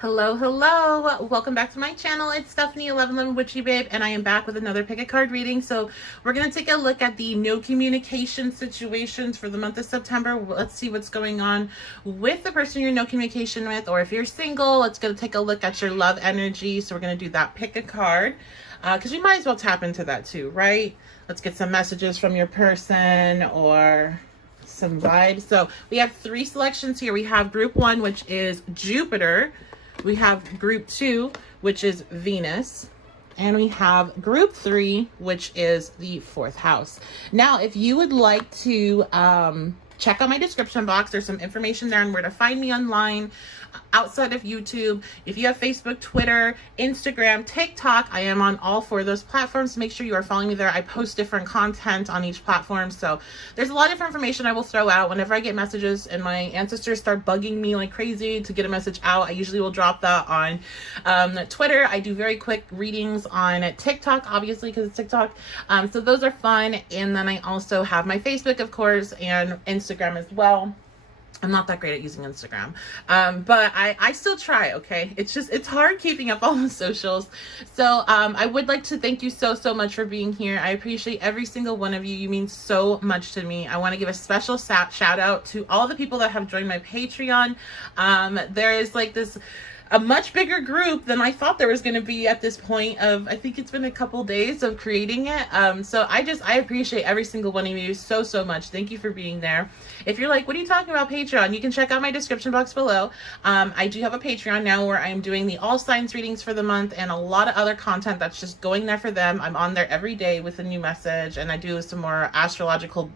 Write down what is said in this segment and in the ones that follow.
Hello, hello. Welcome back to my channel. It's Stephanie, 1111 Witchy Babe, and I am back with another pick a card reading. So we're going to take a look at the no communication situations for the month of September. Let's see what's going on with the person you're no communication with, or if you're single, let's go take a look at your love energy. So we're going to do that pick a card because we might as well tap into that too, right? Let's get some messages from your person or some vibes. So we have three selections here. We have group one, which is Jupiter. We have group two, which is Venus. And we have group three, which is the fourth house. Now, if you would like to check out my description box, there's some information there on where to find me online outside of YouTube. If you have Facebook, Twitter, Instagram, TikTok, I am on all four of those platforms. Make sure you are following me there. I post different content on each platform. So there's a lot of different information I will throw out whenever I get messages and my ancestors start bugging me like crazy to get a message out. I usually will drop that on Twitter. I do very quick readings on TikTok, obviously, because it's TikTok. So those are fun. And then I also have my Facebook, of course, and Instagram as well. I'm not that great at using Instagram, but I still try, okay? It's hard keeping up all the socials. So I would like to thank you so much for being here. I appreciate every single one of you. You mean so much to me. I want to give a special shout out to all the people that have joined my Patreon. There is like a much bigger group than I thought there was going to be at this point of, I think it's been a couple days of creating it. So I appreciate every single one of you so much. Thank you for being there. If you're like, what are you talking about Patreon? You can check out my description box below. I do have a Patreon now where I'm doing the all signs readings for the month and a lot of other content that's just going there for them. I'm on there every day with a new message, and I do some more astrological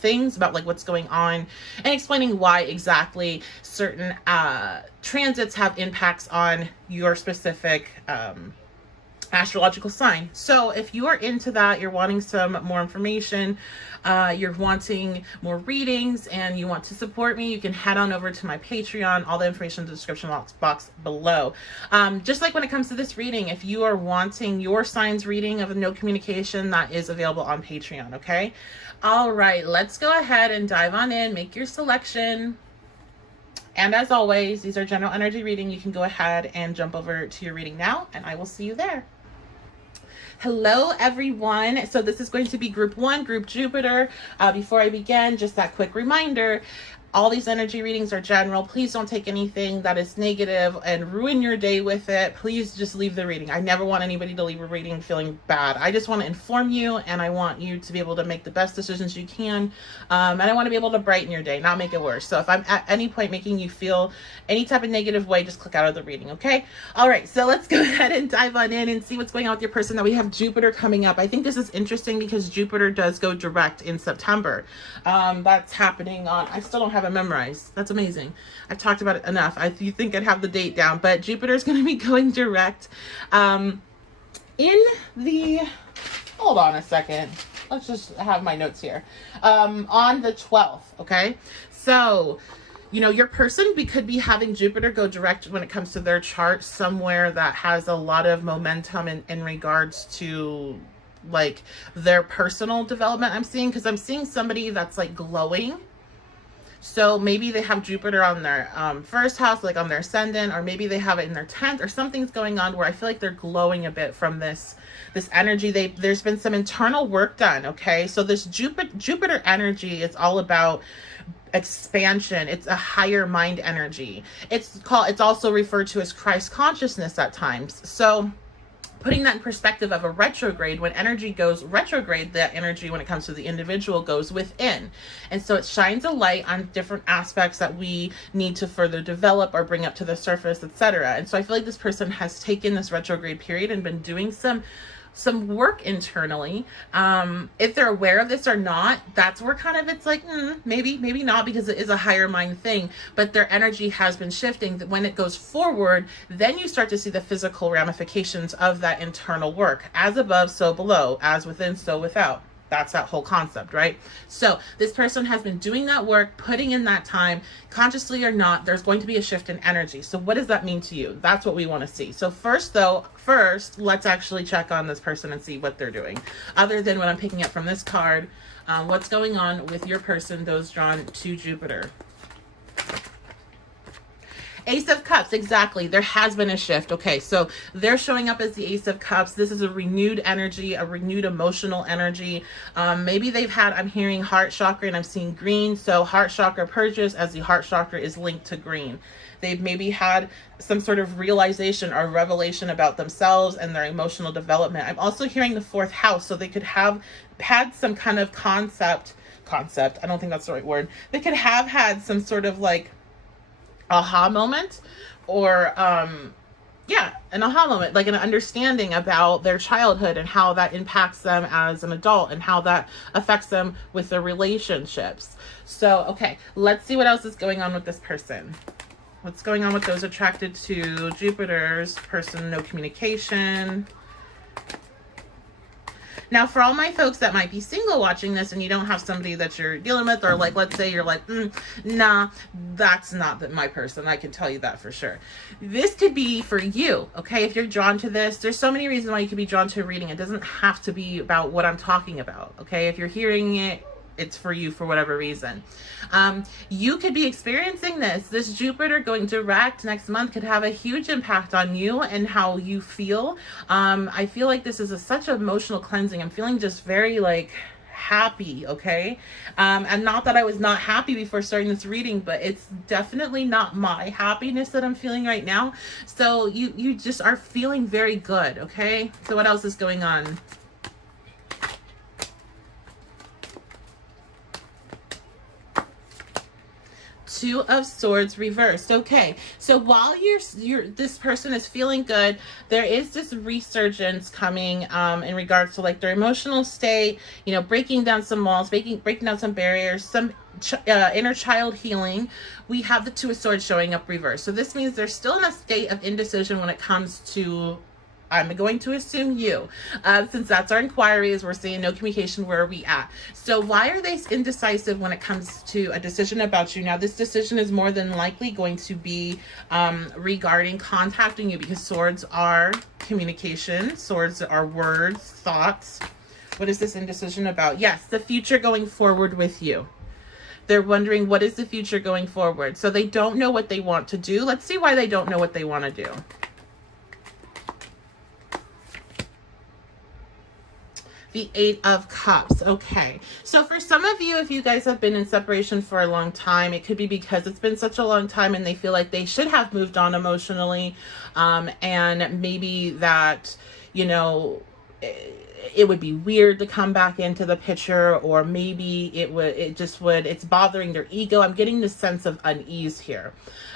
things about like what's going on and explaining why exactly certain transits have impacts on your specific astrological sign. So if you are into that, you're wanting some more information, you're wanting more readings, and you want to support me, you can head on over to my Patreon. All the information in the description box below. Just like when it comes to this reading, if you are wanting your signs reading of no communication, that is available on Patreon, okay? All right, let's go ahead and dive on in, make your selection. And as always, these are general energy reading. You can go ahead and jump over to your reading now, and I will see you there. Hello, everyone. So this is going to be group one, group Jupiter. Before I begin, just that quick reminder, all these energy readings are general. Please don't take anything that is negative and ruin your day with it. Please just leave the reading. I never want anybody to leave a reading feeling bad. I just want to inform you, and I want you to be able to make the best decisions you can. And I want to be able to brighten your day, not make it worse. So if I'm at any point making you feel any type of negative way, just click out of the reading, okay? All right, so let's go ahead and dive on in and see what's going on with your person. Now we have Jupiter coming up. I think this is interesting because Jupiter does go direct in September. That's happening on, I still don't have it memorized. That's amazing. I've talked about it enough. You think I'd have the date down, but Jupiter is going to be going direct in the, hold on a second. Let's just have my notes here. On the 12th, okay? So, you know, your person could be having Jupiter go direct when it comes to their chart somewhere that has a lot of momentum in regards to like their personal development. I'm seeing, because I'm seeing somebody that's like glowing. So maybe they have Jupiter on their first house, like on their ascendant, or maybe they have it in their 10th, or something's going on where I feel like they're glowing a bit from this energy. There's been some internal work done, okay? So this Jupiter energy is all about expansion. It's a higher mind energy. It's also referred to as Christ consciousness at times. So putting that in perspective of a retrograde, when energy goes retrograde, that energy, when it comes to the individual, goes within. And so it shines a light on different aspects that we need to further develop or bring up to the surface, etc. And so I feel like this person has taken this retrograde period and been doing some work internally. If they're aware of this or not, that's where kind of it's like, maybe not, because it is a higher mind thing, but their energy has been shifting. That when it goes forward, then you start to see the physical ramifications of that internal work. As above, so below. As within, so without. That's that whole concept, right? So this person has been doing that work, putting in that time, consciously or not. There's going to be a shift in energy. So what does that mean to you? That's what we want to see. So first, let's actually check on this person and see what they're doing. Other than what I'm picking up from this card, what's going on with your person, those drawn to Jupiter. Ace of Cups, exactly. There has been a shift. Okay, so they're showing up as the Ace of Cups. This is a renewed energy, a renewed emotional energy. Maybe they've had, I'm hearing heart chakra and I'm seeing green. So heart chakra purchase, as the heart chakra is linked to green. They've maybe had some sort of realization or revelation about themselves and their emotional development. I'm also hearing the fourth house. So they could have had some kind of concept, I don't think that's the right word. They could have had some sort of like aha moment, or yeah, an aha moment, like an understanding about their childhood and how that impacts them as an adult and how that affects them with their relationships. So okay, let's see what else is going on with this person. What's going on with those attracted to Jupiter's person? No communication. Now, for all my folks that might be single watching this and you don't have somebody that you're dealing with, or like, let's say you're like, nah, that's not my person. I can tell you that for sure. This could be for you, okay? If you're drawn to this, there's so many reasons why you could be drawn to a reading. It doesn't have to be about what I'm talking about, okay? If you're hearing it, it's for you for whatever reason. You could be experiencing this. This Jupiter going direct next month could have a huge impact on you and how you feel. I feel like this is such emotional cleansing. I'm feeling just very like happy, okay? And not that I was not happy before starting this reading, but it's definitely not my happiness that I'm feeling right now. So you just are feeling very good, okay? So what else is going on? Two of Swords reversed. Okay, so while this person is feeling good, there is this resurgence coming in regards to like their emotional state, you know, breaking down some walls, breaking down some barriers, some inner child healing. We have the Two of Swords showing up reversed. So this means they're still in a state of indecision when it comes to, I'm going to assume you, since that's our inquiries. We're saying no communication. Where are we at? So why are they indecisive when it comes to a decision about you? Now, this decision is more than likely going to be regarding contacting you, because swords are communication. Swords are words, thoughts. What is this indecision about? Yes, the future going forward with you. They're wondering, what is the future going forward? So they don't know what they want to do. Let's see why they don't know what they want to do. The Eight of Cups. Okay, so for some of you, if you guys have been in separation for a long time, it could be because it's been such a long time and they feel like they should have moved on emotionally, and maybe that, you know, it would be weird to come back into the picture, or maybe it's bothering their ego. I'm getting this sense of unease here.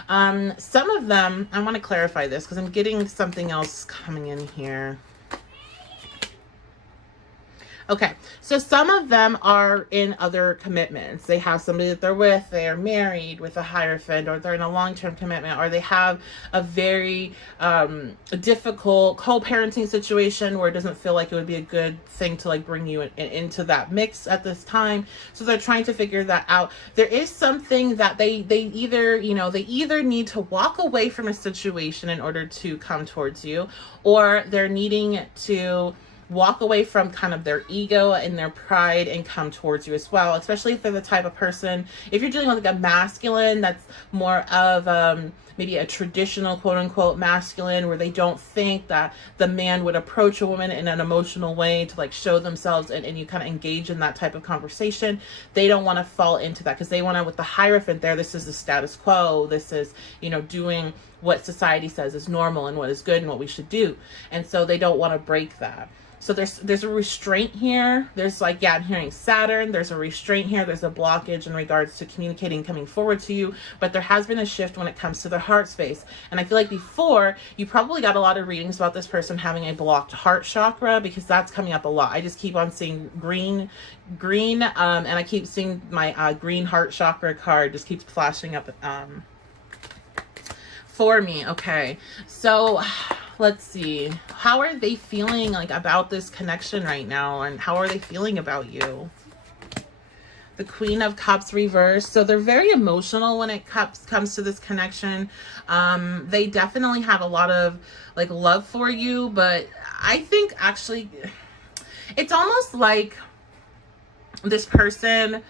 Some of them, I want to clarify this because I'm getting something else coming in here. Okay, so some of them are in other commitments. They have somebody that they're with, they are married with a Hierophant, or they're in a long-term commitment, or they have a very difficult co-parenting situation where it doesn't feel like it would be a good thing to like bring you into that mix at this time. So they're trying to figure that out. There is something that they either need to walk away from a situation in order to come towards you, or they're needing to walk away from kind of their ego and their pride and come towards you as well, especially if they're the type of person, if you're dealing with like a masculine that's more of maybe a traditional quote unquote masculine, where they don't think that the man would approach a woman in an emotional way to like show themselves, and you kind of engage in that type of conversation. They don't want to fall into that because they want to, with the Hierophant there, this is the status quo. This is, you know, doing what society says is normal and what is good and what we should do. And so they don't want to break that. So there's a restraint here. There's like, yeah, I'm hearing Saturn. There's a restraint here. There's a blockage in regards to communicating, coming forward to you. But there has been a shift when it comes to the heart space. And I feel like before, you probably got a lot of readings about this person having a blocked heart chakra, because that's coming up a lot. I just keep on seeing green, and I keep seeing my green heart chakra card just keeps flashing up for me. Okay, so let's see. How are they feeling like about this connection right now? And how are they feeling about you? The Queen of Cups reversed. So they're very emotional when it comes to this connection. They definitely have a lot of like love for you, but I think actually it's almost like this person,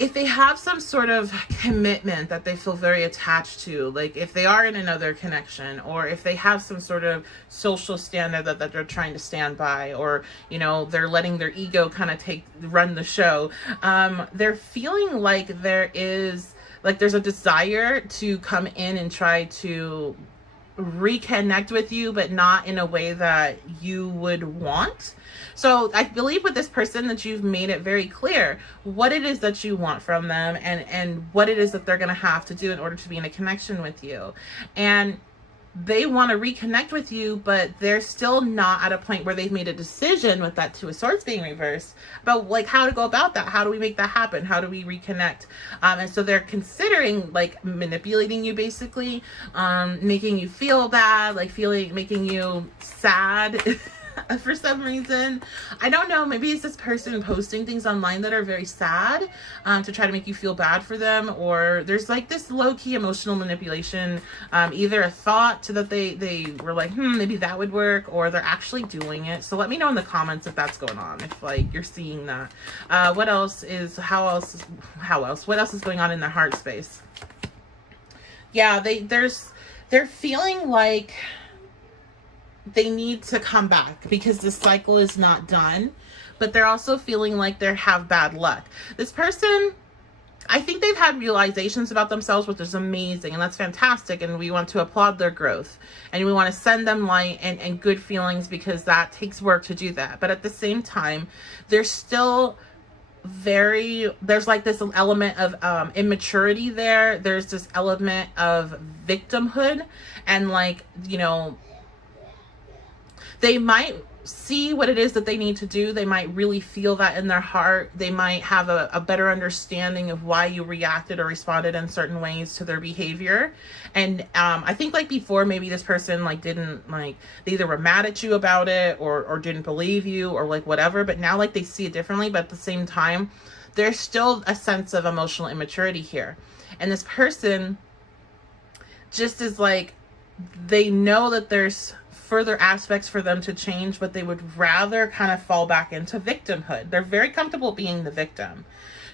if they have some sort of commitment that they feel very attached to, like if they are in another connection, or if they have some sort of social standard that they're trying to stand by, or, you know, they're letting their ego kind of run the show, they're feeling like there's a desire to come in and try to reconnect with you, but not in a way that you would want. So I believe with this person that you've made it very clear what it is that you want from them, and what it is that they're going to have to do in order to be in a connection with you. And they want to reconnect with you, but they're still not at a point where they've made a decision, with that Two of Swords being reversed, about like how to go about that. How do we make that happen? How do we reconnect? And so they're considering like manipulating you, basically, making you feel bad, like making you sad. For some reason, I don't know, maybe it's this person posting things online that are very sad, to try to make you feel bad for them, or there's like this low-key emotional manipulation, either a thought that they were like, maybe that would work, or they're actually doing it. So let me know in the comments if that's going on, if like you're seeing that. What else is going on in their heart space? Yeah, they're feeling like they need to come back because this cycle is not done, but they're also feeling like they have bad luck. This person, I think they've had realizations about themselves, which is amazing, and that's fantastic, and we want to applaud their growth, and we want to send them light and good feelings, because that takes work to do that. But at the same time, there's still there's like this element of immaturity there. There's this element of victimhood, and like, you know, they might see what it is that they need to do. They might really feel that in their heart. They might have a better understanding of why you reacted or responded in certain ways to their behavior. And I think like before, maybe this person like didn't, like, they either were mad at you about it, or didn't believe you, or like whatever, but now like they see it differently. But at the same time, there's still a sense of emotional immaturity here. And this person just is like, they know that there's further aspects for them to change, but they would rather kind of fall back into victimhood. They're very comfortable being the victim.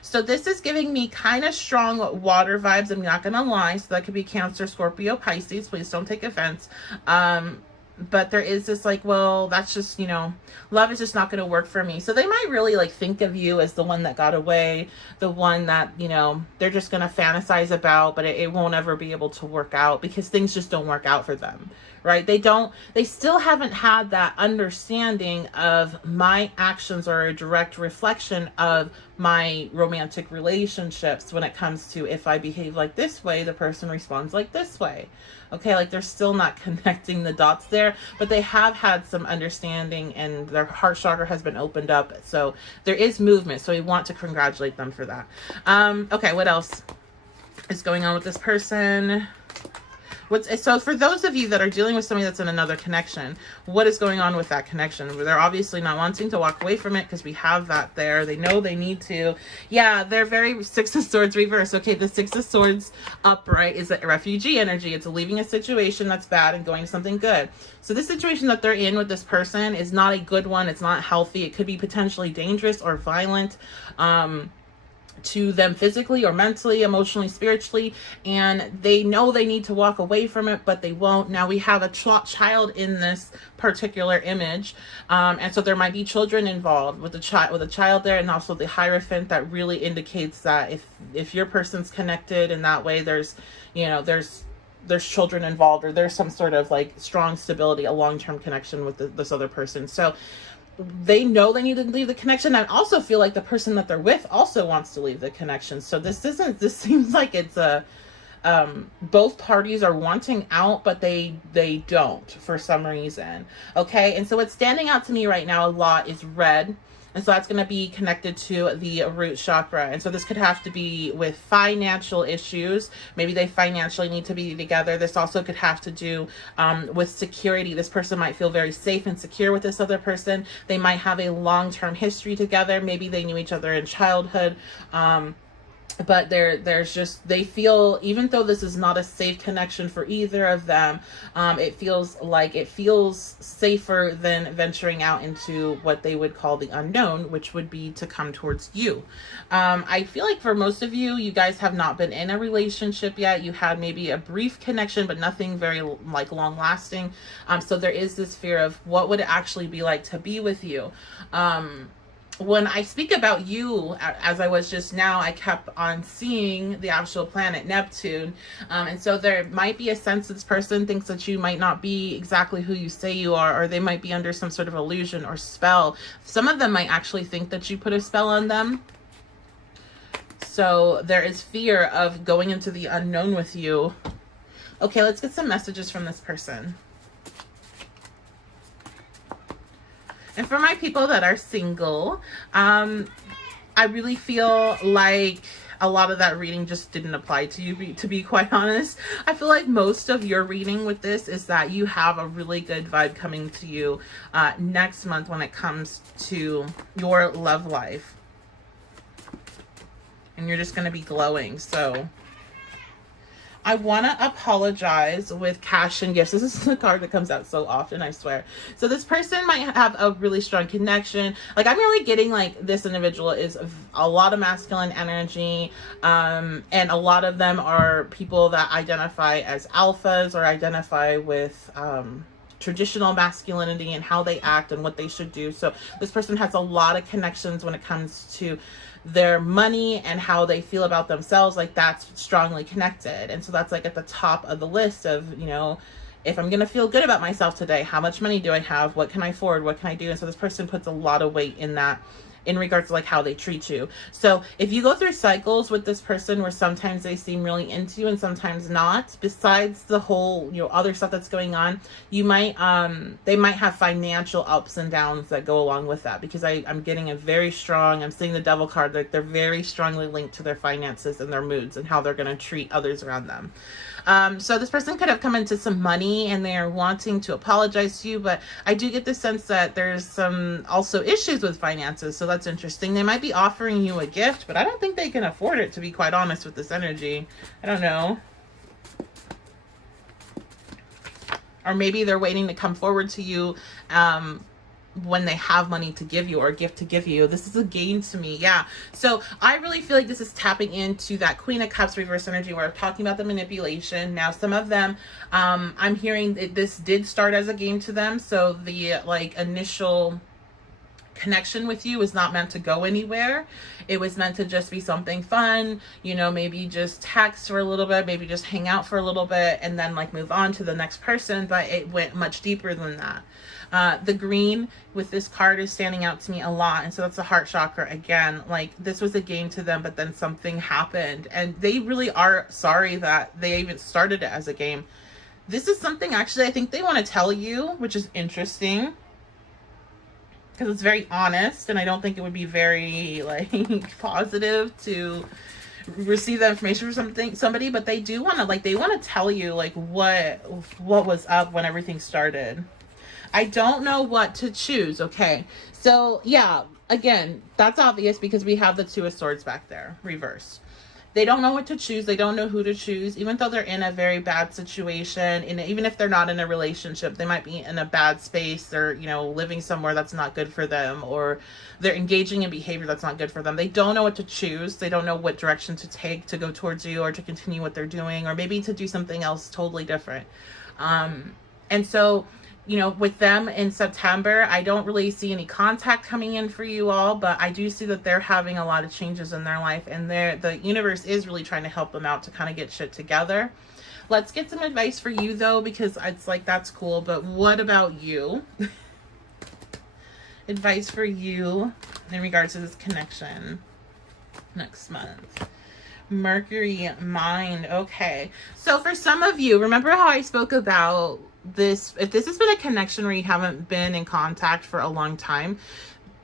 So this is giving me kind of strong water vibes, I'm not gonna lie. So that could be Cancer, Scorpio, Pisces. Please don't take offense. But there is this like, well, that's just, you know, love is just not going to work for me. So they might really like think of you as the one that got away, the one that, you know, they're just going to fantasize about, but it won't ever be able to work out, because things just don't work out for them, right? They still haven't had that understanding of my actions are a direct reflection of my romantic relationships. When it comes to, if I behave like this way, the person responds like this way. Okay, like they're still not connecting the dots there, but they have had some understanding, and their heart chakra has been opened up. So there is movement. So we want to congratulate them for that. Okay, what else is going on with this person? So for those of you that are dealing with somebody that's in another connection, what is going on with that connection? They're obviously not wanting to walk away from it, because we have that there. They know they need to. Yeah, they're very Six of Swords reverse. Okay, the Six of Swords upright is a refugee energy. It's leaving a situation that's bad and going to something good. So this situation that they're in with this person is not a good one. It's not healthy. It could be potentially dangerous or violent. To them physically or mentally, emotionally, spiritually, and they know they need to walk away from it, but they won't. Now we have a child in this particular image, and so there might be children involved with the child there, and also the Hierophant that really indicates that if your person's connected in that way, there's, you know, there's children involved, or there's some sort of like strong stability, a long-term connection with this other person. So they know they need to leave the connection. I also feel like the person that they're with also wants to leave the connection. So this seems like it's both parties are wanting out, but they don't for some reason. Okay, and so what's standing out to me right now a lot is red. And so that's going to be connected to the root chakra. And so this could have to be with financial issues. Maybe they financially need to be together. This also could have to do with security. This person might feel very safe and secure with this other person. They might have a long-term history together. Maybe they knew each other in childhood. but there's just, they feel, even though this is not a safe connection for either of them, it feels safer than venturing out into what they would call the unknown, which would be to come towards you. I feel like for most of you, you guys have not been in a relationship yet. You had maybe a brief connection, but nothing very like long lasting. So there is this fear of what would it actually be like to be with you. When I speak about you, as I was just now, I kept on seeing the actual planet Neptune. And so there might be a sense this person thinks that you might not be exactly who you say you are, or they might be under some sort of illusion or spell. Some of them might actually think that you put a spell on them. So there is fear of going into the unknown with you. Okay, let's get some messages from this person. And for my people that are single, I really feel like a lot of that reading just didn't apply to you, to be quite honest. I feel like most of your reading with this is that you have a really good vibe coming to you next month when it comes to your love life. And you're just going to be glowing. So I want to apologize with cash and gifts. This is the card that comes out so often, I swear. So this person might have a really strong connection. Like, I'm really getting like this individual is a lot of masculine energy. And a lot of them are people that identify as alphas or identify with traditional masculinity and how they act and what they should do. So this person has a lot of connections when it comes to their money and how they feel about themselves. Like, that's strongly connected. And so that's like at the top of the list of, you know, if I'm going to feel good about myself today, how much money do I have? What can I afford? What can I do? And so this person puts a lot of weight in that, in regards to like how they treat you. So if you go through cycles with this person where sometimes they seem really into you and sometimes not, besides the whole, you know, other stuff that's going on, you might, they might have financial ups and downs that go along with that, because I'm getting a very strong, I'm seeing the devil card, like they're very strongly linked to their finances and their moods and how they're going to treat others around them. So this person could have come into some money and they're wanting to apologize to you, but I do get the sense that there's some also issues with finances. So that's interesting. They might be offering you a gift, but I don't think they can afford it, to be quite honest with this energy. I don't know. Or maybe they're waiting to come forward to you, when they have money to give you or a gift to give you. This is a gain to me. Yeah. So I really feel like this is tapping into that Queen of Cups reverse energy where I'm talking about the manipulation. Now, some of them, I'm hearing that this did start as a game to them. So the like initial connection with you is not meant to go anywhere. It was meant to just be something fun, you know, maybe just text for a little bit, maybe just hang out for a little bit and then like move on to the next person. But it went much deeper than that. The green with this card is standing out to me a lot. And so that's the heart chakra again. Like, this was a game to them, but then something happened and they really are sorry that they even started it as a game. This is something actually I think they want to tell you, which is interesting, because it's very honest, and I don't think it would be very like positive to receive that information from somebody, but they do want to, like, they want to tell you like what was up when everything started. I don't know what to choose. Okay, so yeah, again, that's obvious because we have the Two of Swords back there reversed. They don't know what to choose. They don't know who to choose, even though they're in a very bad situation. And even if they're not in a relationship, they might be in a bad space. Or, you know, living somewhere that's not good for them, or they're engaging in behavior that's not good for them. They don't know what to choose. They don't know what direction to take to go towards you, or to continue what they're doing, or maybe to do something else totally different. And so, you know, with them in September, I don't really see any contact coming in for you all, but I do see that they're having a lot of changes in their life, and the universe is really trying to help them out to kind of get shit together. Let's get some advice for you though, because it's like, that's cool, but what about you? Advice for you in regards to this connection next month. Mercury mind. Okay, so for some of you, remember how I spoke about this, if this has been a connection where you haven't been in contact for a long time,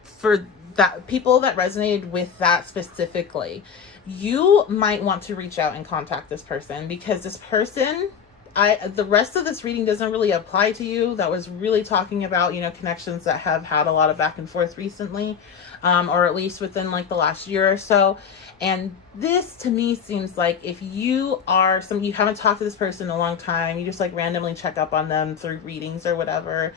for that people that resonated with that specifically, you might want to reach out and contact this person, because this person the rest of this reading doesn't really apply to you. That was really talking about, connections that have had a lot of back and forth recently, or at least within like the last year or so. And this to me seems like if you are somebody, you haven't talked to this person in a long time, you just like randomly check up on them through readings or whatever,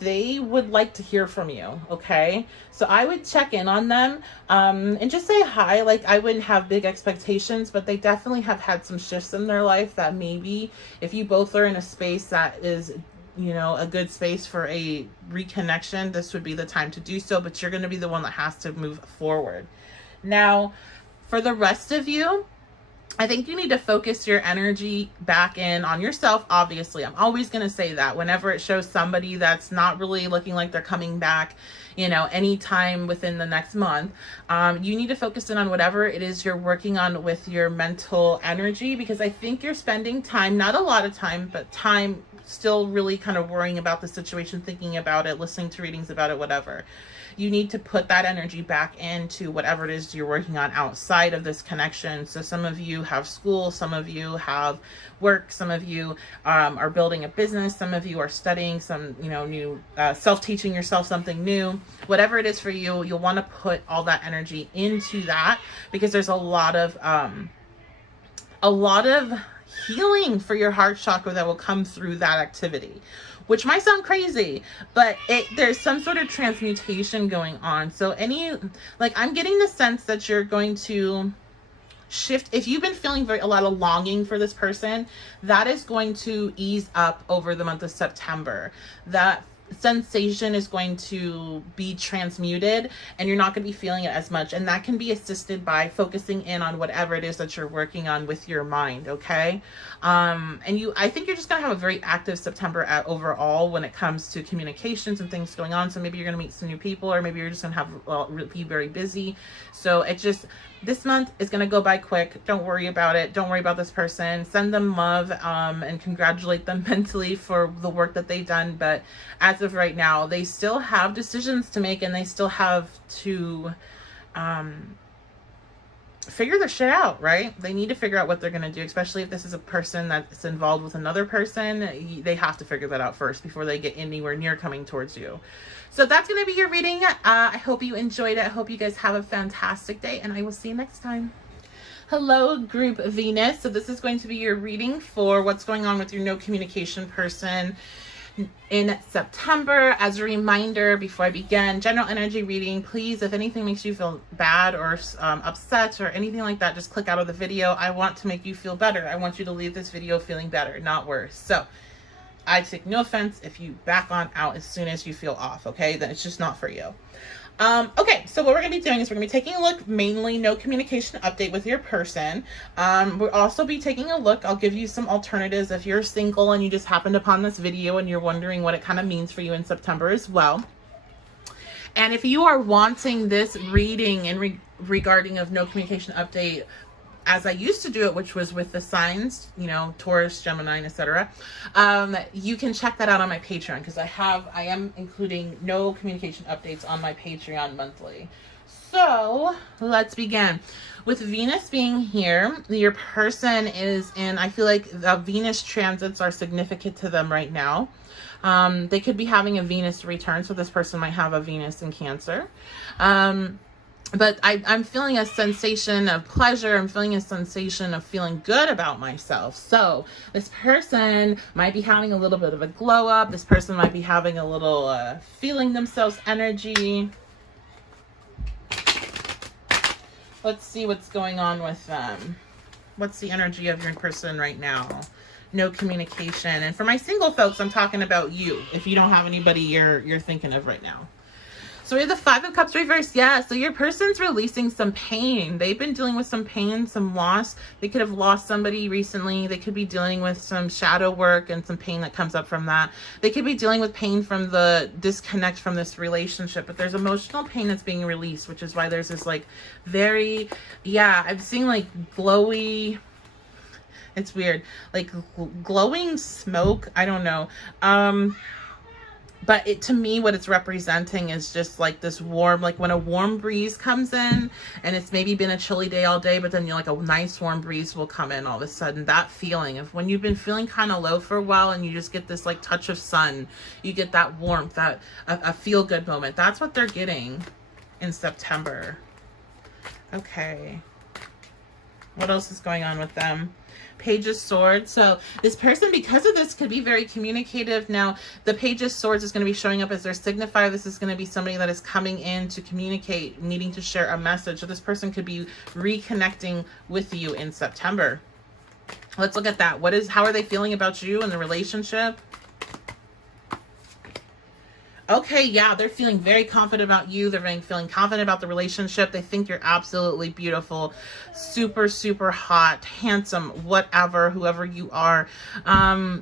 they would like to hear from you. Okay. So I would check in on them, and just say hi. Like, I wouldn't have big expectations, but they definitely have had some shifts in their life that maybe if you both are in a space that is, a good space for a reconnection, this would be the time to do so, but you're going to be the one that has to move forward. Now, for the rest of you, I think you need to focus your energy back in on yourself. Obviously, I'm always going to say that whenever it shows somebody that's not really looking like they're coming back, anytime within the next month, you need to focus in on whatever it is you're working on with your mental energy, because I think you're spending time, not a lot of time, but time still really kind of worrying about the situation, thinking about it, listening to readings about it, whatever. You need to put that energy back into whatever it is you're working on outside of this connection. So some of you have school, some of you have work, some of you are building a business, some of you are studying some, new self-teaching yourself something new. Whatever it is for you, you'll want to put all that energy into that, because there's a lot of healing for your heart chakra that will come through that activity, which might sound crazy, but there's some sort of transmutation going on. So I'm getting the sense that you're going to shift. If you've been feeling a lot of longing for this person, that is going to ease up over the month of September. That sensation is going to be transmuted, and you're not going to be feeling it as much, and that can be assisted by focusing in on whatever it is that you're working on with your mind. Okay. I think you're just going to have a very active September overall when it comes to communications and things going on. So maybe you're going to meet some new people, or maybe you're just going to be very busy. So this month is going to go by quick. Don't worry about it. Don't worry about this person. Send them love, and congratulate them mentally for the work that they've done. But as of right now, they still have decisions to make, and they still have to figure their shit out, right? They need to figure out what they're going to do, especially if this is a person that's involved with another person. They have to figure that out first before they get anywhere near coming towards you. So that's going to be your reading. I hope you enjoyed it. I hope you guys have a fantastic day, and I will see you next time. Hello, group Venus. So this is going to be your reading for what's going on with your no communication person in September. As a reminder, before I begin, general energy reading, please, if anything makes you feel bad or upset or anything like that, just click out of the video. I want to make you feel better. I want you to leave this video feeling better, not worse. So I take no offense if you back on out as soon as you feel off. Okay, then it's just not for you. Okay, so what we're going to be doing is we're going to be taking a look, mainly no communication update with your person. We'll also be taking a look, I'll give you some alternatives if you're single and you just happened upon this video and you're wondering what it kind of means for you in September as well. And if you are wanting this reading in regarding of no communication update, as I used to do it, which was with the signs, Taurus, Gemini, etc. You can check that out on my Patreon, because I am including no communication updates on my Patreon monthly. So let's begin. With Venus being here, your person is in, I feel like the Venus transits are significant to them right now. They could be having a Venus return, so this person might have a Venus in Cancer. But I'm feeling a sensation of pleasure. I'm feeling a sensation of feeling good about myself. So this person might be having a little bit of a glow up. This person might be having a little feeling themselves energy. Let's see what's going on with them. What's the energy of your person right now? No communication. And for my single folks, I'm talking about you, if you don't have anybody you're thinking of right now. So we have the Five of Cups reversed. Yeah, so your person's releasing some pain. They've been dealing with some pain, some loss. They could have lost somebody recently. They could be dealing with some shadow work and some pain that comes up from that. They could be dealing with pain from the disconnect from this relationship. But there's emotional pain that's being released, which is why there's this I'm seeing like glowy, it's weird, like glowing smoke. I don't know. But to me, what it's representing is just like this warm, like when a warm breeze comes in and it's maybe been a chilly day all day, but then you're like a nice warm breeze will come in all of a sudden. That feeling of when you've been feeling kind of low for a while and you just get this like touch of sun, you get that warmth, that a feel good moment. That's what they're getting in September. Okay. What else is going on with them? Page of Swords. So this person, because of this, could be very communicative. Now, the Page of Swords is going to be showing up as their signifier. This is going to be somebody that is coming in to communicate, needing to share a message. So this person could be reconnecting with you in September. Let's look at that. How are they feeling about you and the relationship? Okay, yeah, they're feeling very confident about you. They're feeling confident about the relationship. They think you're absolutely beautiful, super, super hot, handsome, whatever, whoever you are.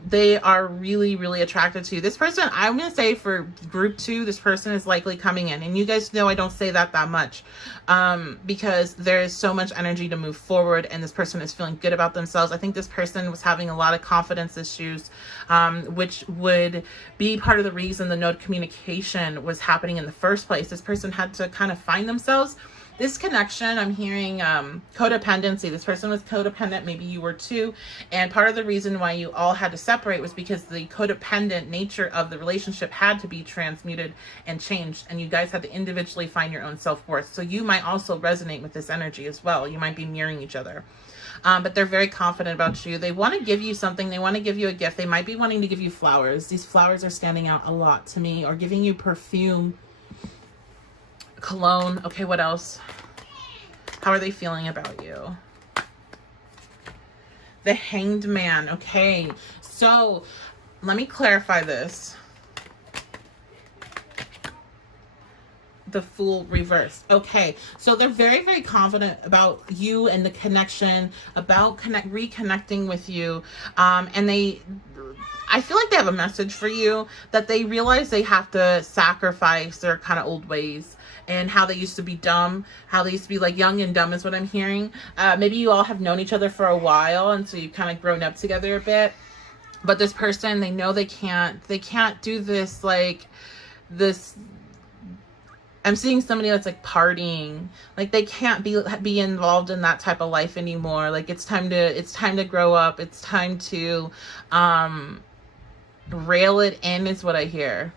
They are really, really attracted to you. This person, I'm going to say for group 2, this person is likely coming in. And you guys know I don't say that much because there is so much energy to move forward and this person is feeling good about themselves. I think this person was having a lot of confidence issues, which would be part of the reason the node communication was happening in the first place. This person had to kind of find themselves. This connection, I'm hearing codependency. This person was codependent, maybe you were too, and part of the reason why you all had to separate was because the codependent nature of the relationship had to be transmuted and changed, and you guys had to individually find your own self-worth. So you might also resonate with this energy as well. You might be mirroring each other. But they're very confident about you. They want to give you something. They want to give you a gift. They might be wanting to give you flowers. These flowers are standing out a lot to me, or giving you perfume, cologne. Okay, what else? How are they feeling about you? The Hanged Man. Okay, so let me clarify this. The Fool reversed. Okay, so they're very, very confident about you and the connection, about reconnecting with you, and I feel like they have a message for you, that they realize they have to sacrifice their kind of old ways and how they used to be dumb, how they used to be like young and dumb is what I'm hearing. Maybe you all have known each other for a while and so you've kind of grown up together a bit, but this person, they know they can't do this, like this. I'm seeing somebody that's like partying, like they can't be involved in that type of life anymore. Like it's time to grow up. It's time to rail it in is what I hear.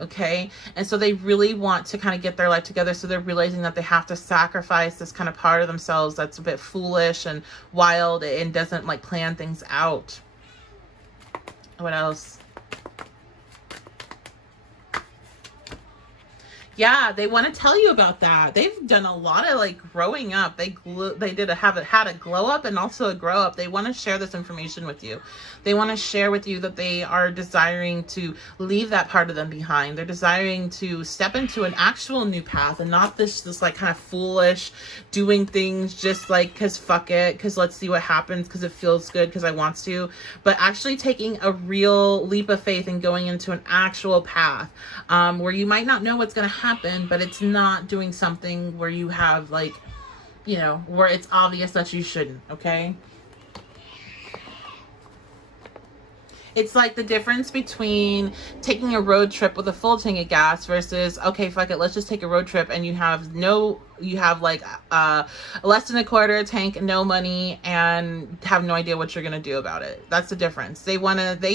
Okay, and so they really want to kind of get their life together. So they're realizing that they have to sacrifice this kind of part of themselves that's a bit foolish and wild and doesn't like plan things out. What else? Yeah, they want to tell you about that. They've done a lot of like growing up. They had a glow up and also a grow up. They want to share this information with you. They want to share with you that they are desiring to leave that part of them behind. They're desiring to step into an actual new path and not this like kind of foolish doing things just like because fuck it, because let's see what happens, because it feels good, because I want to, but actually taking a real leap of faith and going into an actual path where you might not know what's going to happen, but it's not doing something where you have like, you know, where it's obvious that you shouldn't. Okay, it's like the difference between taking a road trip with a full tank of gas versus, okay, fuck it, let's just take a road trip and you have like less than a quarter tank, no money, and have no idea what you're gonna do about it. That's the difference. They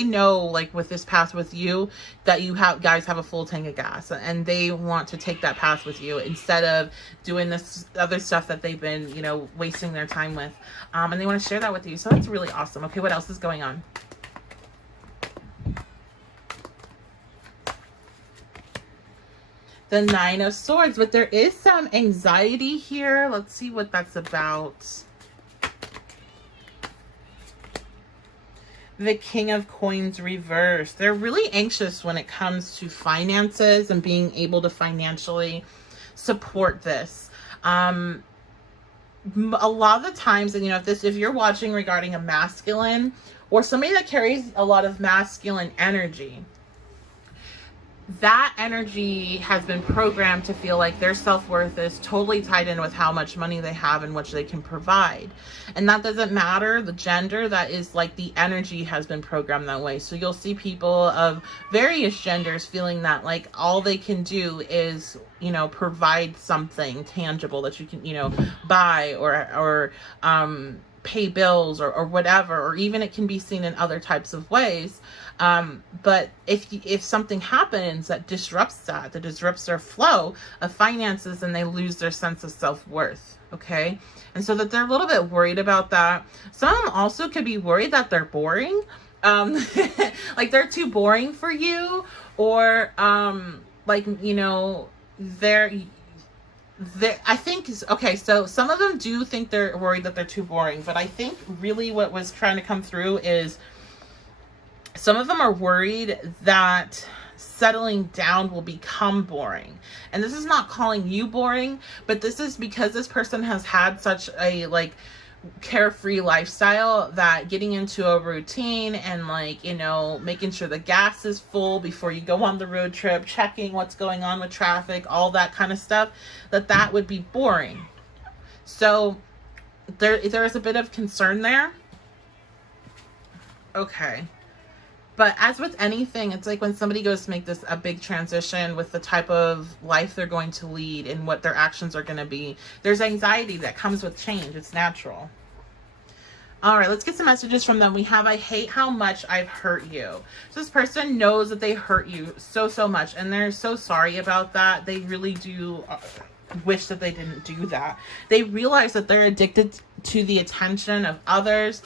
know like with this path with you that you guys have a full tank of gas, and they want to take that path with you instead of doing this other stuff that they've been, you know, wasting their time with, and they want to share that with you. So that's really awesome. Okay, what else is going on? The Nine of Swords, but there is some anxiety here. Let's see what that's about. The King of Coins reversed. They're really anxious when it comes to finances and being able to financially support this. A lot of the times, and you know, if you're watching regarding a masculine or somebody that carries a lot of masculine energy, that energy has been programmed to feel like their self-worth is totally tied in with how much money they have and which they can provide. And that doesn't matter the gender, that is like the energy has been programmed that way. So you'll see people of various genders feeling that like all they can do is, you know, provide something tangible that you can, you know, buy or pay bills or whatever, or even it can be seen in other types of ways. But if something happens that disrupts that disrupts their flow of finances, then they lose their sense of self-worth. Okay. And so that they're a little bit worried about that. Some of them also could be worried that they're boring. Like they're too boring for you, or, like, you know, I think, okay, so some of them do think they're worried that they're too boring, but I think really what was trying to come through is some of them are worried that settling down will become boring. And this is not calling you boring, but this is because this person has had such a like carefree lifestyle that getting into a routine and like, you know, making sure the gas is full before you go on the road trip, checking what's going on with traffic, all that kind of stuff, that would be boring. So there is a bit of concern there. Okay. But as with anything, it's like when somebody goes to make this a big transition with the type of life they're going to lead and what their actions are going to be, there's anxiety that comes with change. It's natural. All right, let's get some messages from them. We have, I hate how much I've hurt you. So this person knows that they hurt you so much, and they're so sorry about that. They really do wish that they didn't do that. They realize that they're addicted to the attention of others.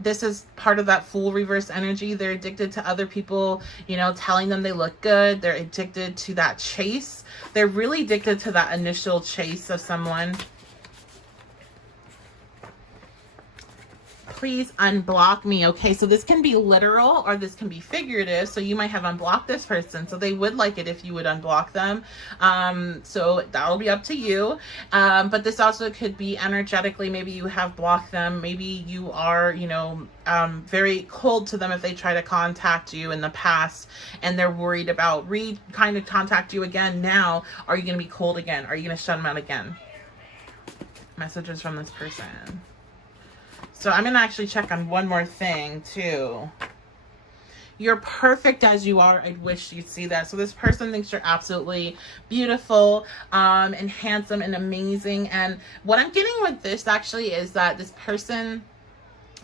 This is part of that Fool reverse energy. They're addicted to other people, you know, telling them they look good. They're addicted to that chase. They're really addicted to that initial chase of someone. Please unblock me. Okay, so this can be literal or this can be figurative. So you might have unblocked this person, so they would like it if you would unblock them. So that'll be up to you. But this also could be energetically. Maybe you have blocked them. Maybe you are, you know, very cold to them if they try to contact you in the past and they're worried about kind of contact you again. Now, are you going to be cold again? Are you going to shut them out again? Messages from this person. So I'm going to actually check on one more thing too. You're perfect as you are. I wish you'd see that. So this person thinks you're absolutely beautiful, and handsome and amazing. And what I'm getting with this actually is that this person,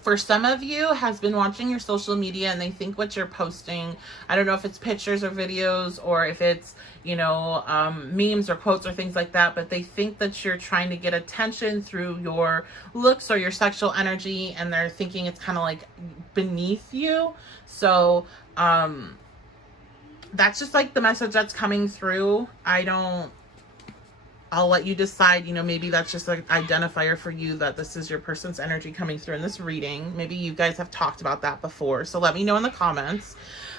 for some of you, has been watching your social media and they think what you're posting, I don't know if it's pictures or videos or if it's, you know, memes or quotes or things like that, but they think that you're trying to get attention through your looks or your sexual energy, and they're thinking it's kind of like beneath you. So that's just like the message that's coming through. I'll let you decide, you know, maybe that's just an identifier for you that this is your person's energy coming through in this reading. Maybe you guys have talked about that before. So let me know in the comments.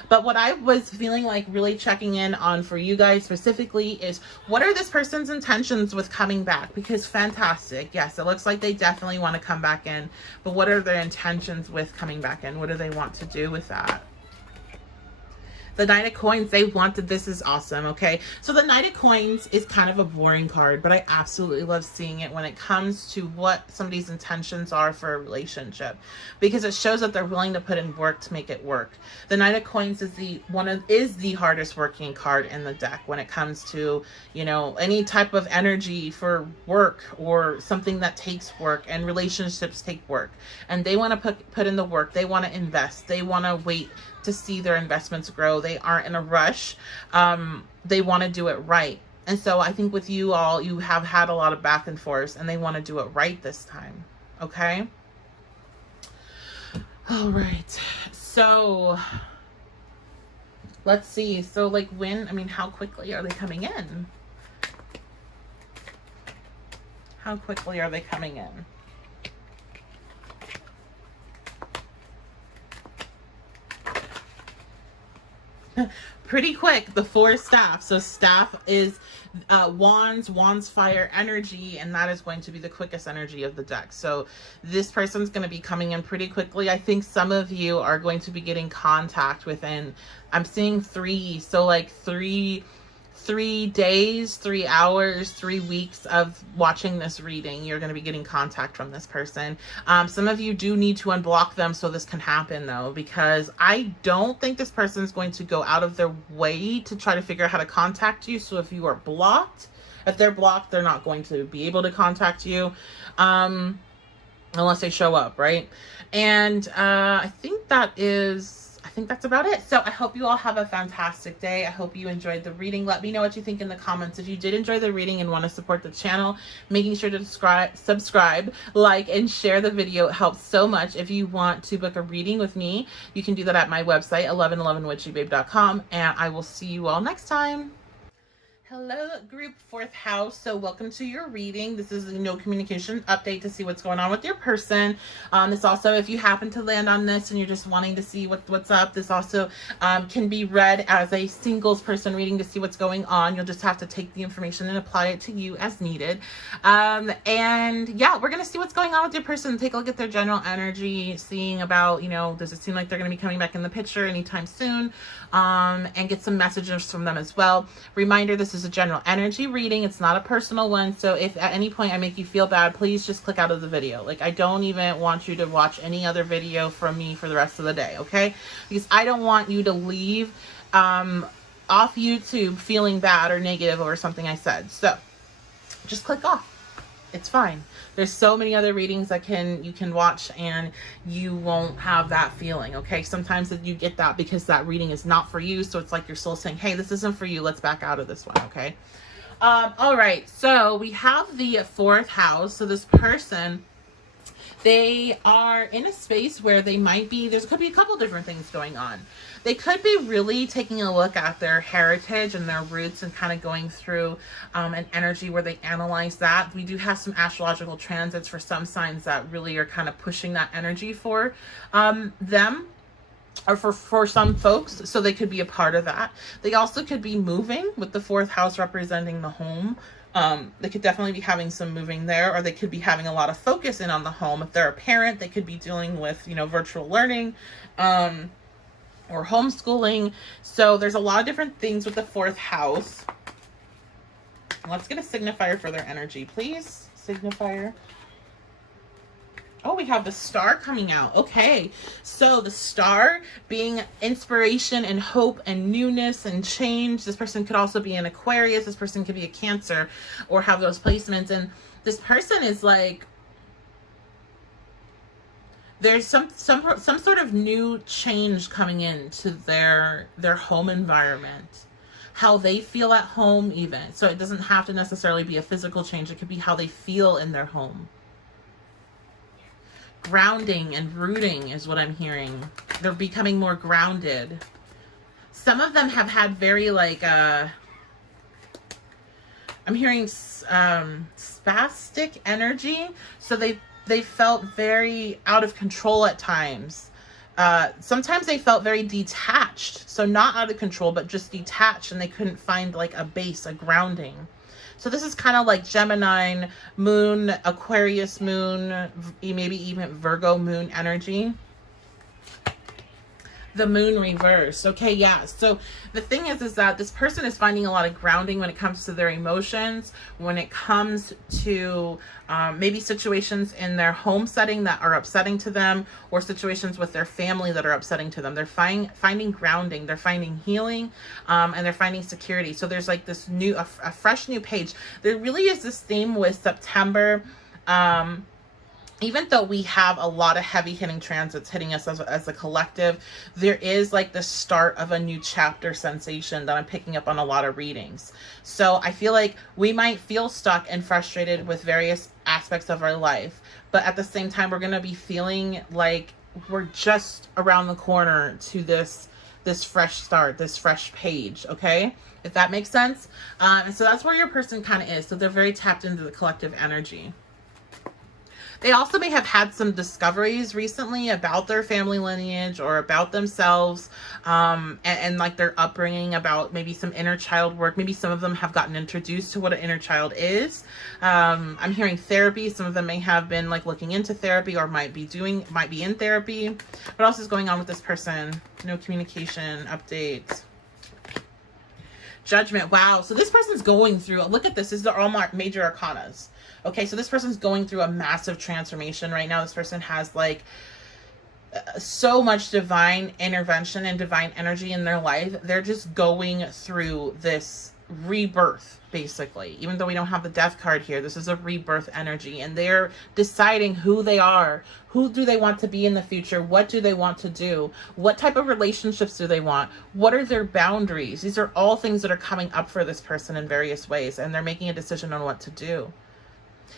But what I was feeling like really checking in on for you guys specifically is, what are this person's intentions with coming back? Because fantastic. Yes, it looks like they definitely want to come back in. But what are their intentions with coming back in? What do they want to do with that? The Knight of Coins, they wanted, this is awesome, okay? So the Knight of Coins is kind of a boring card, but I absolutely love seeing it when it comes to what somebody's intentions are for a relationship, because it shows that they're willing to put in work to make it work. The Knight of Coins is the hardest working card in the deck when it comes to, you know, any type of energy for work or something that takes work, and relationships take work. And they want to put in the work. They want to invest. They want to wait to see their investments grow. They aren't in a rush. They want to do it right. And so I think with you all, you have had a lot of back and forth, and they want to do it right this time. Okay. All right. So let's see. So like how quickly are they coming in? How quickly are they coming in? pretty quick, the 4 staff. So staff is wands, fire energy, and that is going to be the quickest energy of the deck. So this person's going to be coming in pretty quickly. I think some of you are going to be getting contact within, I'm seeing 3, so like 3 days, 3 hours, 3 weeks of watching this reading, you're going to be getting contact from this person. Some of you do need to unblock them so this can happen, though, because I don't think this person is going to go out of their way to try to figure out how to contact you. So if you are blocked, if they're blocked, they're not going to be able to contact you unless they show up, right? And I think that's about it. So I hope you all have a fantastic day. I hope you enjoyed the reading. Let me know what you think in the comments. If you did enjoy the reading and want to support the channel, making sure to subscribe, like, and share the video. It helps so much. If you want to book a reading with me, you can do that at my website, 1111witchybabe.com, and I will see you all next time. Hello, group 4th house. So welcome to your reading. This is a no communication update to see what's going on with your person. This also, if you happen to land on this and you're just wanting to see what's up, this also can be read as a singles person reading to see what's going on. You'll just have to take the information and apply it to you as needed. And yeah, we're going to see what's going on with your person. Take a look at their general energy, seeing about, does it seem like they're going to be coming back in the picture anytime soon? And get some messages from them as well. Reminder, this is a general energy reading. It's not a personal one. So if at any point I make you feel bad, please just click out of the video. Like, I don't even want you to watch any other video from me for the rest of the day, okay? Because I don't want you to leave off YouTube feeling bad or negative over something I said. So just click off. It's fine. There's so many other readings that you can watch and you won't have that feeling, okay? Sometimes you get that because that reading is not for you. So it's like your soul saying, hey, this isn't for you. Let's back out of this one, okay? All right. So we have the 4th house. So this person, they are in a space where they might be, could be a couple different things going on. They could be really taking a look at their heritage and their roots and kind of going through an energy where they analyze that. We do have some astrological transits for some signs that really are kind of pushing that energy for them, or for some folks, so they could be a part of that. They also could be moving, with the 4th house representing the home. They could definitely be having some moving there, or they could be having a lot of focus in on the home. If they're a parent, they could be dealing with, virtual learning, or homeschooling. So there's a lot of different things with the 4th house. Let's get a signifier for their energy, please. Signifier. Oh, we have the Star coming out. Okay. So the Star being inspiration and hope and newness and change. This person could also be an Aquarius. This person could be a Cancer or have those placements. And this person is like, there's some sort of new change coming into their home environment, how they feel at home even. So it doesn't have to necessarily be a physical change. It could be how they feel in their home. Grounding and rooting is what I'm hearing. They're becoming more grounded. Some of them have had very I'm hearing spastic energy. So they felt very out of control at times. Sometimes they felt very detached. So not out of control, but just detached, and they couldn't find like a base, a grounding. So this is kind of like Gemini moon, Aquarius moon, maybe even Virgo moon energy. The moon reverse. Okay, yeah. So the thing is that this person is finding a lot of grounding when it comes to their emotions, when it comes to maybe situations in their home setting that are upsetting to them, or situations with their family that are upsetting to them. They're finding grounding, they're finding healing, and they're finding security. So there's like this a fresh new page. There really is this theme with September. Even though we have a lot of heavy hitting transits hitting us as a collective, there is like the start of a new chapter sensation that I'm picking up on a lot of readings. So I feel like we might feel stuck and frustrated with various aspects of our life, but at the same time, we're going to be feeling like we're just around the corner to this fresh start, this fresh page. Okay. If that makes sense. And so that's where your person kind of is. So they're very tapped into the collective energy. They also may have had some discoveries recently about their family lineage or about themselves, and like their upbringing, about maybe some inner child work. Maybe some of them have gotten introduced to what an inner child is. I'm hearing therapy. Some of them may have been like looking into therapy, or might be in therapy. What else is going on with this person? No communication updates. Judgment. Wow. So this person's going through, look at this. These are all major arcanas. Okay, so this person's going through a massive transformation right now. This person has like so much divine intervention and divine energy in their life. They're just going through this rebirth, basically. Even though we don't have the death card here, this is a rebirth energy, and they're deciding who they are. Who do they want to be in the future? What do they want to do? What type of relationships do they want? What are their boundaries? These are all things that are coming up for this person in various ways, and they're making a decision on what to do.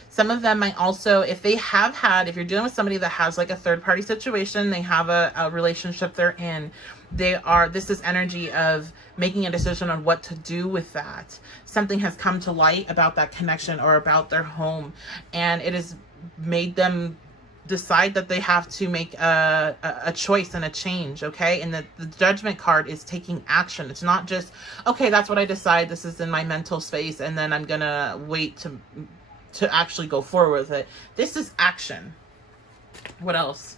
Some of them might also, if you're dealing with somebody that has like a third party situation, they have a relationship they're in, this is energy of making a decision on what to do with that. Something has come to light about that connection or about their home, and it has made them decide that they have to make a choice and a change. Okay, and the Judgment card is taking action. It's not just, okay, that's what I decide, this is in my mental space, and then I'm gonna wait to actually go forward with it. This is action. What else?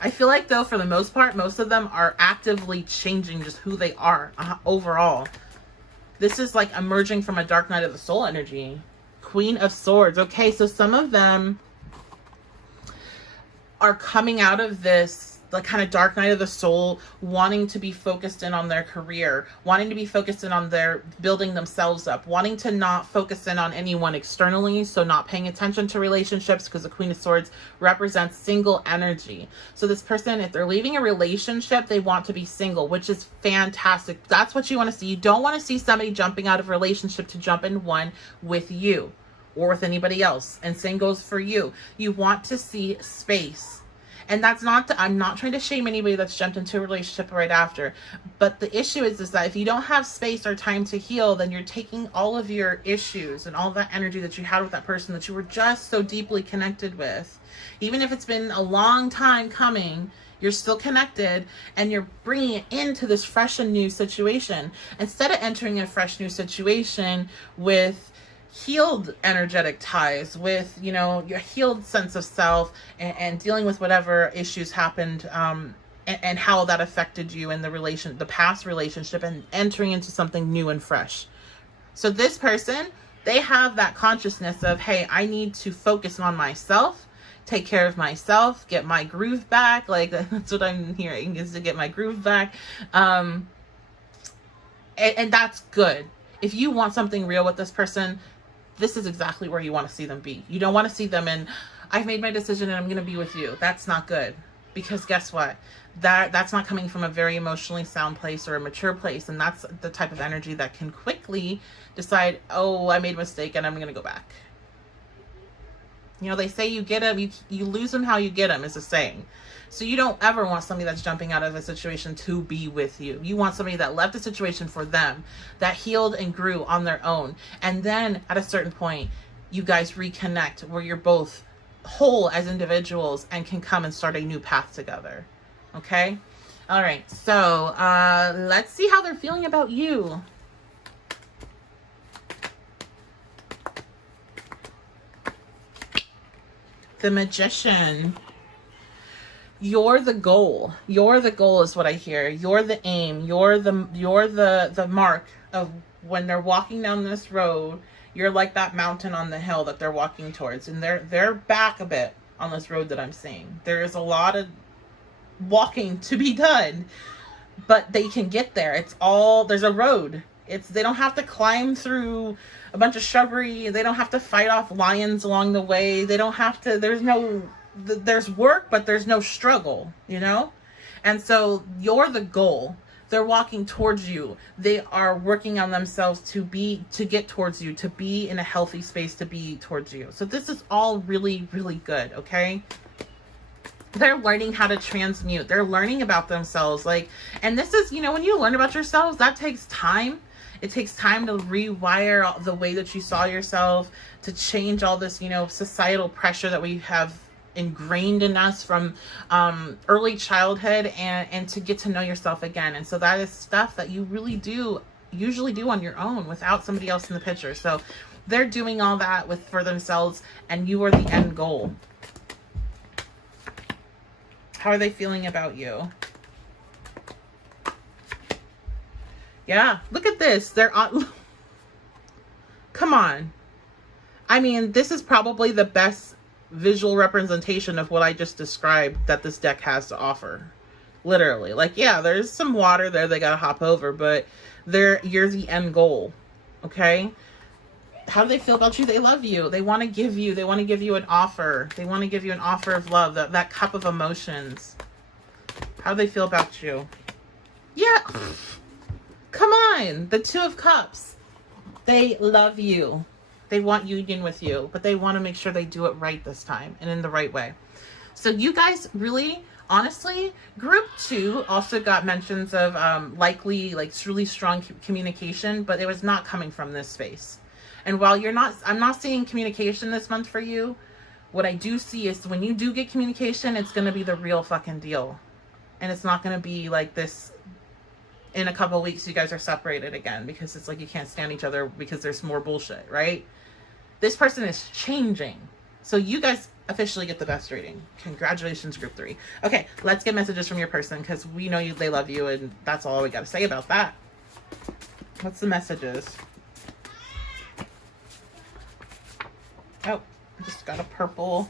I feel like, though, for the most part, most of them are actively changing just who they are overall. This is like emerging from a dark night of the soul energy. Queen of Swords. Okay, so some of them are coming out of this like kind of dark night of the soul, wanting to be focused in on their career, wanting to be focused in on their building themselves up, wanting to not focus in on anyone externally, so not paying attention to relationships, because the Queen of Swords represents single energy. So this person, if they're leaving a relationship, they want to be single, which is fantastic. That's what you want to see. You don't want to see somebody jumping out of a relationship to jump in one with you or with anybody else. And same goes for you. You want to see space. And that's not I'm not trying to shame anybody that's jumped into a relationship right after. But the issue is that if you don't have space or time to heal, then you're taking all of your issues and all that energy that you had with that person that you were just so deeply connected with. Even if it's been a long time coming, you're still connected, and you're bringing it into this fresh and new situation. Instead of entering a fresh new situation with healed energetic ties, with, you know, your healed sense of self, and dealing with whatever issues happened, and how that affected you in the past relationship, and entering into something new and fresh. So this person, they have that consciousness of, hey, I need to focus on myself, take care of myself, get my groove back. Like, that's what I'm hearing, is to get my groove back. And that's good. If you want something real with this person, this is exactly where you want to see them be. You don't want to see them in, I've made my decision and I'm going to be with you. That's not good. Because guess what? That's not coming from a very emotionally sound place or a mature place. And that's the type of energy that can quickly decide, oh, I made a mistake and I'm going to go back. You know, they say you get them, you lose them how you get them, is a saying. So you don't ever want somebody that's jumping out of a situation to be with you. You want somebody that left the situation for them, that healed and grew on their own. And then at a certain point, you guys reconnect where you're both whole as individuals and can come and start a new path together. Okay? All right. So let's see how they're feeling about you. The Magician. You're the goal. You're the goal is what I hear. You're the aim. You're the mark of when they're walking down this road. You're like that mountain on the hill that they're walking towards, and they're back a bit on this road that I'm seeing. There is a lot of walking to be done, but they can get there. There's a road. They don't have to climb through a bunch of shrubbery. They don't have to fight off lions along the way. They don't have to, there's work, but there's no struggle, you know? And so you're the goal. They're walking towards you. They are working on themselves to get towards you, to be in a healthy space, to be towards you. So this is all really, really good. Okay. They're learning how to transmute. They're learning about themselves. And this is, when you learn about yourselves, that takes time. It takes time to rewire the way that you saw yourself, to change all this, you know, societal pressure that we have ingrained in us from early childhood, and to get to know yourself again. And so that is stuff that you really do usually do on your own without somebody else in the picture. So they're doing all that for themselves, and you are the end goal. How are they feeling about you? Yeah, look at this. They're on. Come on. I mean, this is probably the best visual representation of what I just described that this deck has to offer. Literally. Like, yeah, there's some water there they gotta hop over, but you're the end goal. Okay? How do they feel about you? They love you. They want to give you an offer. They want to give you an offer of love, that cup of emotions. How do they feel about you? Yeah. Come on. The Two of Cups. They love you. They want union with you, but they want to make sure they do it right this time and in the right way. So you guys really, honestly, group 2 also got mentions of likely, like, really strong communication, but it was not coming from this space. And while I'm not seeing communication this month for you, what I do see is when you do get communication, it's going to be the real fucking deal. And it's not going to be like this, in a couple of weeks you guys are separated again because it's like you can't stand each other because there's more bullshit, right? This person is changing. So you guys officially get the best reading. Congratulations, group 3. Okay, let's get messages from your person because we know they love you, and that's all we got to say about that. What's the messages? Oh, I just got a purple.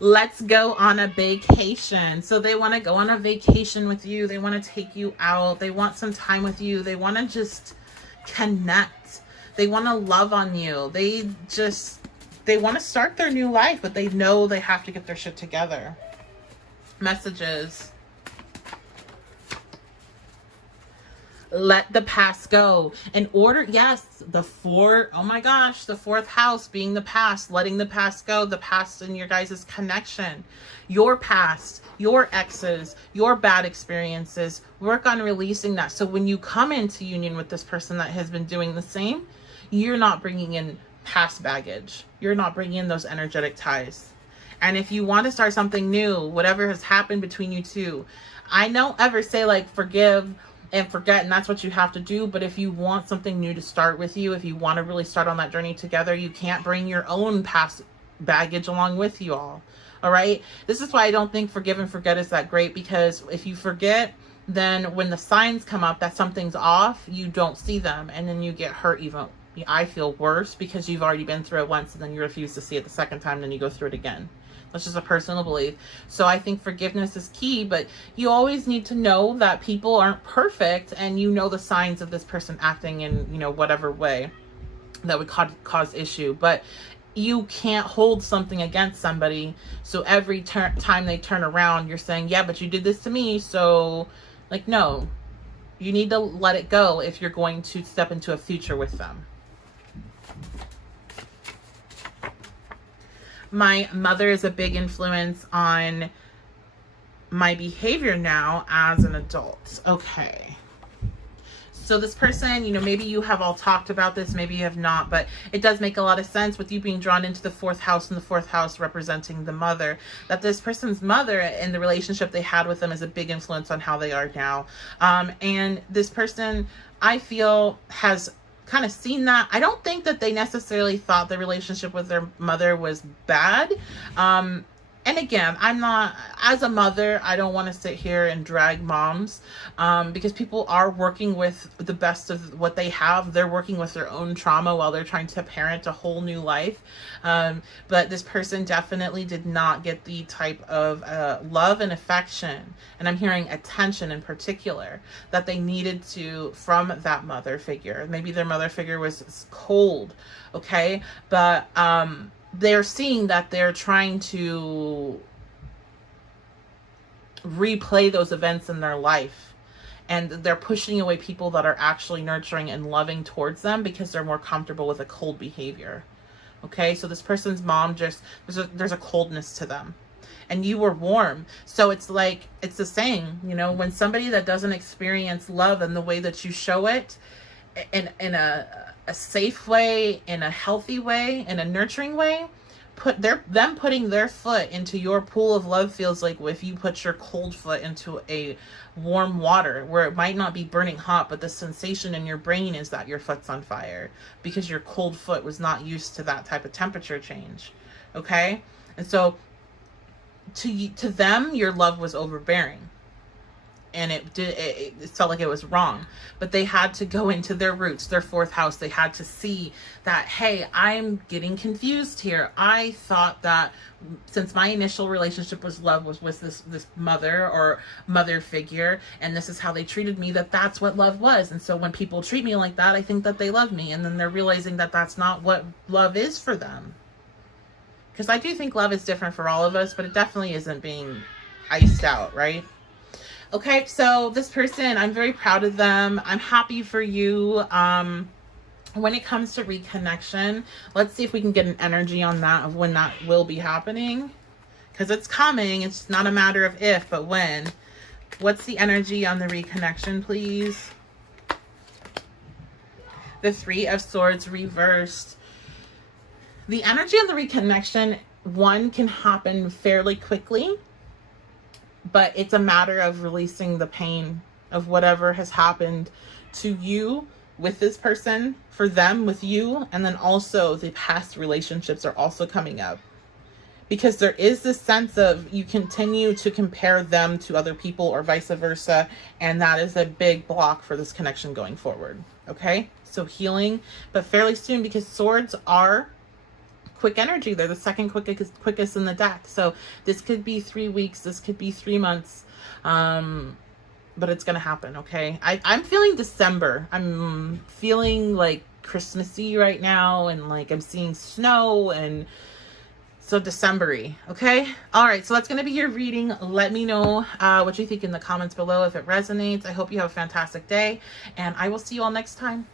Let's go on a vacation. So they want to go on a vacation with you. They want to take you out. They want some time with you. They want to just connect. They want to love on you. They want to start their new life, but they know they have to get their shit together. Messages. Let the past go. In order, yes, oh my gosh, the 4th house being the past, letting the past go, the past in your guys' connection, your past, your exes, your bad experiences. Work on releasing that. So when you come into union with this person that has been doing the same, you're not bringing in past baggage. You're not bringing in those energetic ties. And if you want to start something new, whatever has happened between you two, I don't ever say like forgive and forget, and that's what you have to do. But if you want something new to start with you, if you want to really start on that journey together, you can't bring your own past baggage along with you all right? This is why I don't think forgive and forget is that great, because if you forget, then when the signs come up that something's off, you don't see them, and then you get hurt even, I feel, worse because you've already been through it once and then you refuse to see it the second time, then you go through it again. That's just a personal belief. So I think forgiveness is key, but you always need to know that people aren't perfect, and you know the signs of this person acting in, whatever way that would cause issue. But you can't hold something against somebody. So every time they turn around, you're saying, yeah, but you did this to me. So like, no, you need to let it go if you're going to step into a future with them. My mother is a big influence on my behavior now as an adult. Okay. So this person, maybe you have all talked about this, maybe you have not, but it does make a lot of sense with you being drawn into the 4th house, and the 4th house representing the mother, that this person's mother and the relationship they had with them is a big influence on how they are now. And this person, I feel, has kind of seen that. I don't think that they necessarily thought the relationship with their mother was bad. And again, I'm not, as a mother, I don't want to sit here and drag moms, because people are working with the best of what they have. They're working with their own trauma while they're trying to parent a whole new life. But this person definitely did not get the type of love and affection, and I'm hearing attention in particular, that they needed from that mother figure. Maybe their mother figure was cold, okay? But they're seeing that they're trying to replay those events in their life, and they're pushing away people that are actually nurturing and loving towards them because they're more comfortable with a cold behavior. Okay, so this person's mom there's a coldness to them. and you were warm. So it's like, it's the saying, you know, when somebody that doesn't experience love in the way that you show it, in a safe way, in a healthy way, in a nurturing way, them putting their foot into your pool of love feels like if you put your cold foot into a warm water where it might not be burning hot, but the sensation in your brain is that your foot's on fire because your cold foot was not used to that type of temperature change. Okay? And so to them, your love was overbearing. And it felt like it was wrong, but they had to go into their roots, their fourth house. They had to see that, hey, I'm getting confused here. I thought that since my initial relationship was love was with this mother or mother figure, and this is how they treated me, that's what love was. And so when people treat me like that, I think that they love me, and then they're realizing that that's not what love is for them. Because I do think love is different for all of us, but it definitely isn't being iced out, right? Okay, so this person, I'm very proud of them. I'm happy for you. When it comes to reconnection, let's see if we can get an energy on that of when that will be happening. Because it's coming. It's not a matter of if, but when. What's the energy on the reconnection, please? The Three of Swords reversed. The energy on the reconnection, one, can happen fairly quickly. But it's a matter of releasing the pain of whatever has happened to you with this person, for them with you, and then also the past relationships are also coming up. Because there is this sense of you continue to compare them to other people or vice versa, and that is a big block for this connection going forward. Okay? So healing, but fairly soon, because swords are quick energy. They're the second quickest in the deck. So this could be 3 weeks. This could be 3 months. But it's going to happen. Okay. I'm feeling December. I'm feeling like Christmassy right now. And like I'm seeing snow, and so December-y. Okay. All right. So that's going to be your reading. Let me know what you think in the comments below if it resonates. I hope you have a fantastic day, and I will see you all next time.